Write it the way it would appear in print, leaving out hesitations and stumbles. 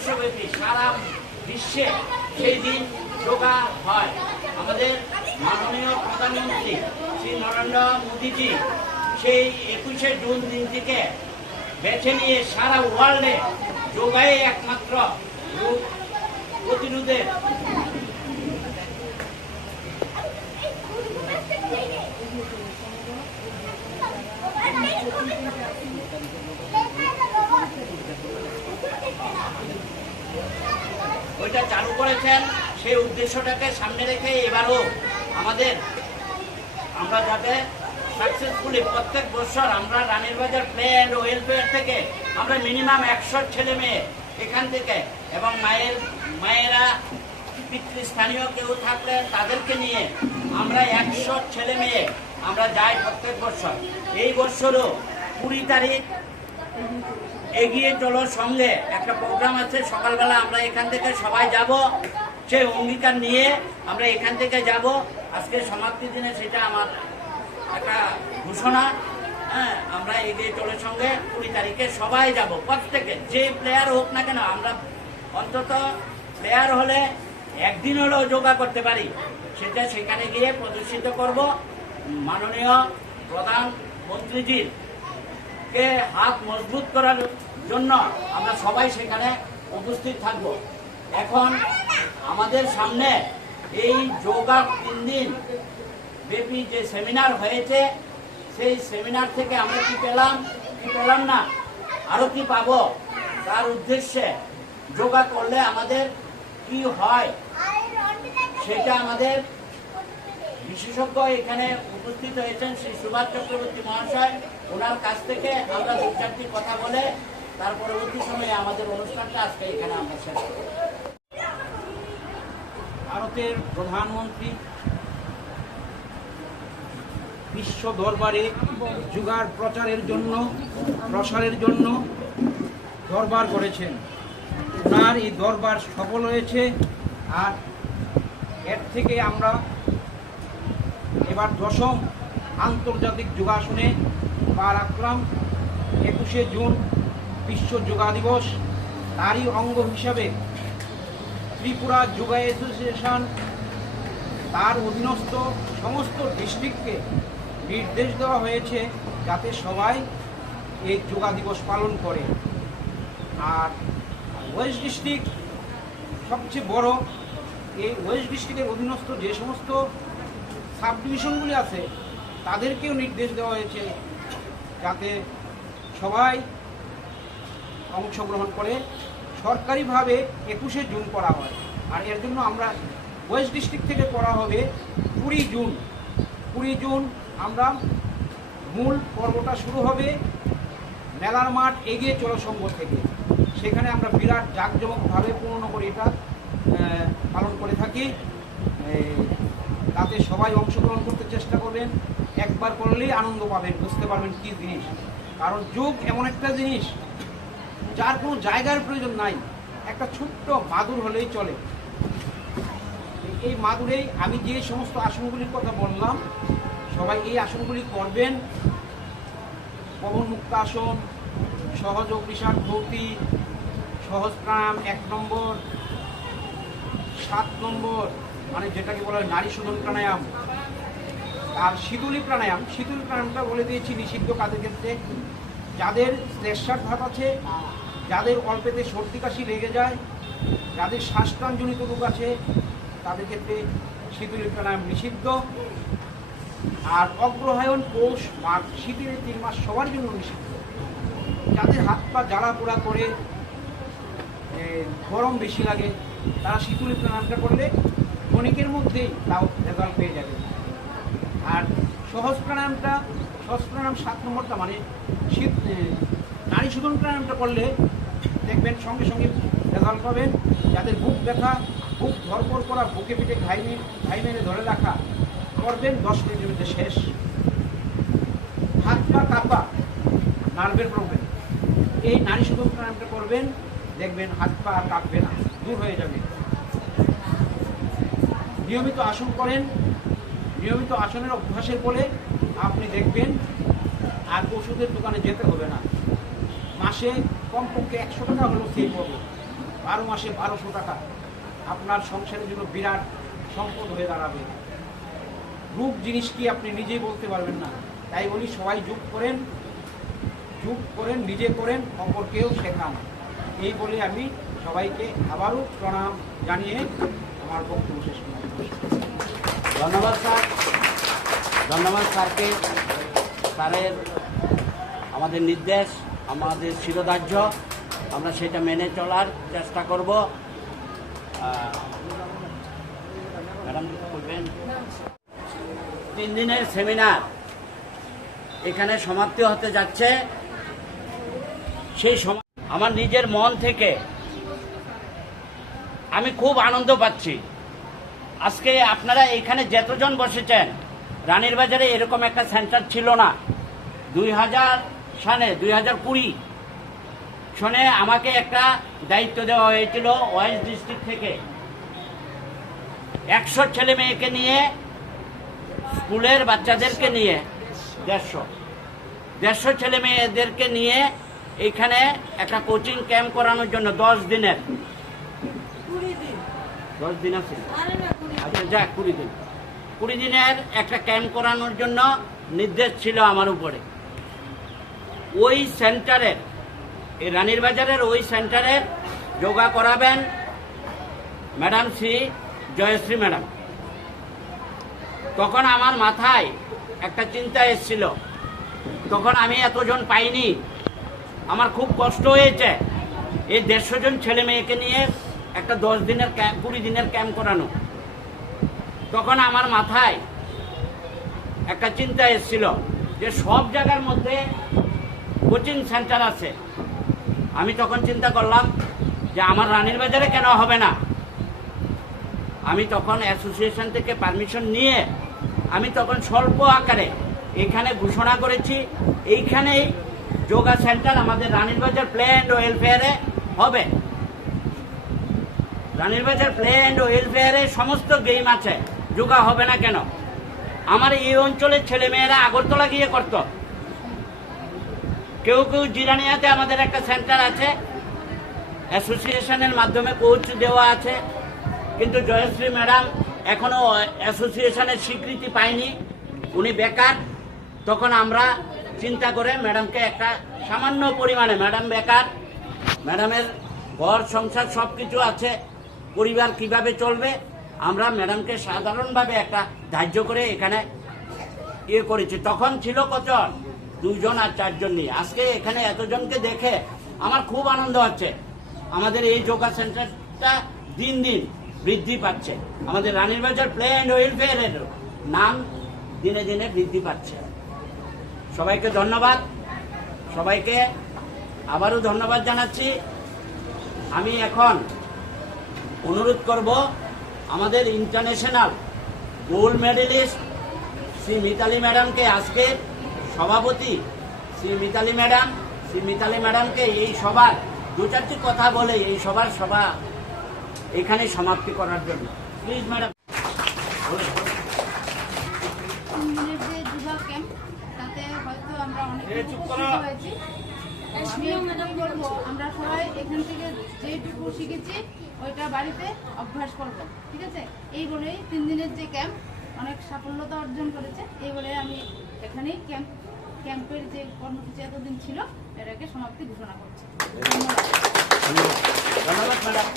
ভারতবর্ষব্যাপী সারা বিশ্বে সেই দিন যোগা হয়। আমাদের মাননীয় প্রধানমন্ত্রী শ্রী নরেন্দ্র মোদীজি সেই 21শে জুন দিনটিকে বেছে নিয়ে সারা ওয়ার্ল্ডে যোগাই একমাত্র রোগ প্রতিরোধের ওইটা চালু করেছেন। সেই উদ্দেশ্যটাকে সামনে রেখে এবারও আমরা যাতে সাকসেসফুলি প্রত্যেক বছর আমরা রানীর বাজার প্লে অ্যান্ড ওয়েলফেয়ার থেকে আমরা মিনিমাম 100 ছেলে মেয়ে এখান থেকে এবং মায়েরা পিতৃস্থানীয় কেউ থাকলে তাদেরকে নিয়ে আমরা 100 ছেলে মেয়ে আমরা যাই প্রত্যেক বছর। এই বছরও 20 তারিখ এগিয়ে চলো সঙ্গে একটা প্রোগ্রাম আছে, সকালবেলা আমরা এখান থেকে সবাই যাব, সেই অঙ্গীকার নিয়ে আমরা এখান থেকে যাব। আজকে সমাপ্তি দিনে সেটা আমার একটা ঘোষণা। হ্যাঁ, আমরা এগিয়ে চলো সঙ্গে 20 তারিখে সবাই যাব, প্রত্যেকে যে প্লেয়ার হোক না কেন, আমরা অন্তত প্লেয়ার হলে একদিন হলেও যোগা করতে পারি, সেটা সেখানে গিয়ে প্রদর্শিত করব। মাননীয় প্রধানমন্ত্রীজির কে হাত মজবুত করার জন্য আমরা সবাই সেখানে উপস্থিত থাকব। এখন আমাদের সামনে এই যোগা 3 দিন ব্যাপী যে সেমিনার হয়েছে, সেই সেমিনার থেকে আমরা কি পেলাম না, আরো কি পাবো, তার উদ্দেশ্যে যোগা করলে আমাদের কি হয় সেটা আমাদের বিশেষজ্ঞ এখানে উপস্থিত হয়েছেন শ্রী সুভাষ চক্রবর্তী মহাশয়, ওনার কাছ থেকে আমরা 2-4টি কথা বলে তার পরবর্তী সময়ে আমাদের অনুষ্ঠানটা আজকে এখানে আমরা শেষ করব। ভারতের প্রধানমন্ত্রী বিশ্ব দরবারে যোগার প্রসারের জন্য দরবার করেছেন। তার এই দরবার সফল হয়েছে। আর এর থেকে আমরা এবার 10ম আন্তর্জাতিক যোগাসনে পা রাখলাম। 21শে জুন বিশ্ব যোগা দিবস। তারই অঙ্গ হিসাবে ত্রিপুরা যোগা অ্যাসোসিয়েশন তার অধীনস্থ সমস্ত ডিস্ট্রিক্টকে নির্দেশ দেওয়া হয়েছে যাতে সবাই এই যোগা দিবস পালন করে। আর ওয়েস্ট ডিস্ট্রিক্ট সবচেয়ে বড়। এই ওয়েস্ট ডিস্ট্রিক্টের অধীনস্থ যে সমস্ত সাব ডিভিশনগুলি আছে তাদেরকেও নির্দেশ দেওয়া হয়েছে যাতে সবাই অংশগ্রহণ করে। সরকারিভাবে 21শে জুন করা হয়। আর এর জন্য আমরা ওয়েস্ট ডিস্ট্রিক্ট থেকে করা হবে 20 জুন আমরা মূল পর্বটা শুরু হবে মেলার মাঠ এগিয়ে চলো সংঘ থেকে। সেখানে আমরা বিরাট জাঁকজমকভাবে পূর্ণ করে এটা পালন করে থাকি। তাতে সবাই অংশগ্রহণ করতে চেষ্টা করবেন। একবার করলেই আনন্দ পাবেন, বুঝতে পারবেন কী জিনিস। কারণ যোগ এমন একটা জিনিস যার কোনো জায়গার প্রয়োজন নাই, একটা ছোট্ট মাদুর হলেই চলে। এই মাদুরেই আমি যে সমস্ত আসনগুলির কথা বললাম, সবাই এই আসনগুলি করবেন। পবন মুক্ত আসন, সহজ অগ্নিসার ভৌতি, সহজ প্রাণায়াম 1 নম্বর, 7 নম্বর মানে যেটাকে বলা হয় নারী শোধন প্রাণায়াম। আর শীতলী প্রাণায়ামটা বলে দিয়েছি নিষিদ্ধ কাদের ক্ষেত্রে, যাদের শ্লেষ্মার ভাব আছে, যাদের অল্পেতে সর্দি কাশি লেগে যায়, যাদের শ্বাসপ্রাণজনিত রোগ আছে, তাদের ক্ষেত্রে শীতলী প্রাণায়াম নিষিদ্ধ। আর অগ্রহায়ণ, পৌষ, মাঘ, শীতের 3 মাস সবার জন্য নিষিদ্ধ। যাদের হাত পা জ্বালা পোড়া করে, গরম বেশি লাগে, তারা শীতলী প্রাণায়ামটা করলে ক্ষণিকের মধ্যেই তাও রেজাল্ট পেয়ে যাবে। আর সহজ প্রাণায়াম 7 নম্বরটা মানে নারী শোধন প্রাণায়ামটা করলে দেখবেন সঙ্গে সঙ্গে রেজাল্ট পাবেন। যাদের বুক ব্যথা, বুক ধরপড় করা, বুকে পিঠে ঘাই মেরে ধরে রাখা, করবেন 10 মিনিটের মধ্যে শেষ। হাত পা কাঁপা, নার্ভের প্রবলেম, এই নারী শোধন প্রাণায়ামটা করবেন, দেখবেন হাত পা আর কাঁপবে না, দূর হয়ে যাবে। নিয়মিত আসন করেন, নিয়মিত আসনের অভ্যাসের ফলে আপনি দেখবেন আর ওষুধের দোকানে যেতে হবে না। মাসে কমপক্ষে 100 টাকা হলেও সেভ হবে। 12 মাসে 1200 টাকা আপনার সংসারের জন্য বিরাট সম্পদ হয়ে দাঁড়াবে। গ্রুপ জিনিস কি আপনি নিজেই বলতে পারবেন না। তাই বলি সবাই যোগ করেন, নিজে করেন, অপরকেও শেখান। এই বলে আমি সবাইকে আবারও প্রণাম জানিয়ে আমার বক্তব্য শেষ করলাম। ধন্যবাদ স্যার, ধন্যবাদ স্যারকে। স্যারের আমাদের নির্দেশ, আমাদের শিরোধার্য, আমরা সেটা মেনে চলার চেষ্টা করব। ম্যাডাম বলবেন, 3 দিনের সেমিনার এখানে সমাপ্তি হতে যাচ্ছে। সেই সময় আমার নিজের মন থেকে আমি খুব আনন্দ পাচ্ছি। আজকে আপনারা এখানে যতজন বসেছেন, রানীর বাজারে এরকম একটা সেন্টার ছিল না। 2020 সনে আমাকে একটা দায়িত্ব দেওয়া হয়েছিল ওয়াইজ ডিস্ট্রিক্ট থেকে। 100 ছেলে মেয়েকে নিয়ে, স্কুলের বাচ্চাদেরকে নিয়ে, 150 ছেলে মেয়েদেরকে নিয়ে এইখানে একটা কোচিং ক্যাম্প করানোর জন্য 10 দিনের 10 দিন আছে, আচ্ছা যাক 20 দিন, 20 দিনের একটা ক্যাম্প করানোর জন্য নির্দেশ ছিল আমার উপরে। ওই সেন্টারের, এই রানীর বাজারের ওই সেন্টারের যোগা করাবেন ম্যাডাম শ্রী জয়শ্রী ম্যাডাম। তখন আমার মাথায় একটা চিন্তা এসেছিল, তখন আমি এতজন পাইনি, আমার খুব কষ্ট হয়েছে এই 150 জন ছেলে মেয়েকে নিয়ে একটা 10 দিনের 20 দিনের ক্যাম্প করানো। তখন আমার মাথায় একটা চিন্তা এসেছিল যে সব জায়গার মধ্যে কোচিং সেন্টার আছে। আমি তখন চিন্তা করলাম যে আমার রানীর বাজারে কেন হবে না। আমি তখন অ্যাসোসিয়েশন থেকে পারমিশন নিয়ে আমি তখন স্বল্প আকারে এখানে ঘোষণা করেছি, এইখানেই যোগা সেন্টার আমাদের রানীর বাজার প্লে অ্যান্ড ওয়েলফেয়ারে হবে। রানীর বাজার প্লে অ্যান্ড ওয়েলফেয়ারে সমস্ত গেম আছে, যোগা হবে না কেন? আমার এই অঞ্চলের ছেলেমেয়েরা আগরতলা গিয়ে করত, কেউ কেউ জিরানিয়াতে আমাদের একটা সেন্টার আছে, অ্যাসোসিয়েশনের মাধ্যমে কোচ দেওয়া আছে, কিন্তু জয়শ্রী ম্যাডাম এখনো অ্যাসোসিয়েশনের স্বীকৃতি পায়নি, উনি বেকার। তখন আমরা চিন্তা করে ম্যাডামকে একটা সামান্য পরিমাণে, ম্যাডাম বেকার, ম্যাডামের ঘর সংসার সব কিছু আছে, পরিবার কিভাবে চলবে, আমরা ম্যাডামকে সাধারণভাবে একটা ধার্য করে এখানে করেছি। তখন ছিল কজন, 2 জন আর 4 জন নিয়ে। আজকে এখানে এতজনকে দেখে আমার খুব আনন্দ হচ্ছে। আমাদের এই যোগা সেন্টারটা দিন দিন বৃদ্ধি পাচ্ছে, আমাদের রানীর বাজার প্লে অ্যান্ড ওয়েলফেয়ারের নাম দিনে দিনে বৃদ্ধি পাচ্ছে। সবাইকে ধন্যবাদ, সবাইকে আবারও ধন্যবাদ জানাচ্ছি। আমি এখন অনুরোধ করব আমাদের international gold medalist Shri Mitali ম্যাডামকে, আজকে সভাপতি শ্রী মিতালি ম্যাডামকে এই সভার 2-4টি কথা বলে এই সভা এখানে সমাপ্তি করার জন্য প্লিজ ম্যাডাম। আমরা সবাই এখান থেকে যেটুকু শিখেছি ওইটা বাড়িতে অভ্যাস করব, ঠিক আছে? এই বলেই 3 দিনের যে ক্যাম্প অনেক সাফল্যতা অর্জন করেছে, এই বলে আমি এখানেই ক্যাম্পের যে কর্মসূচি এতদিন ছিল এটাকে সমাপ্তি ঘোষণা করছি। ধন্যবাদ ম্যাডাম।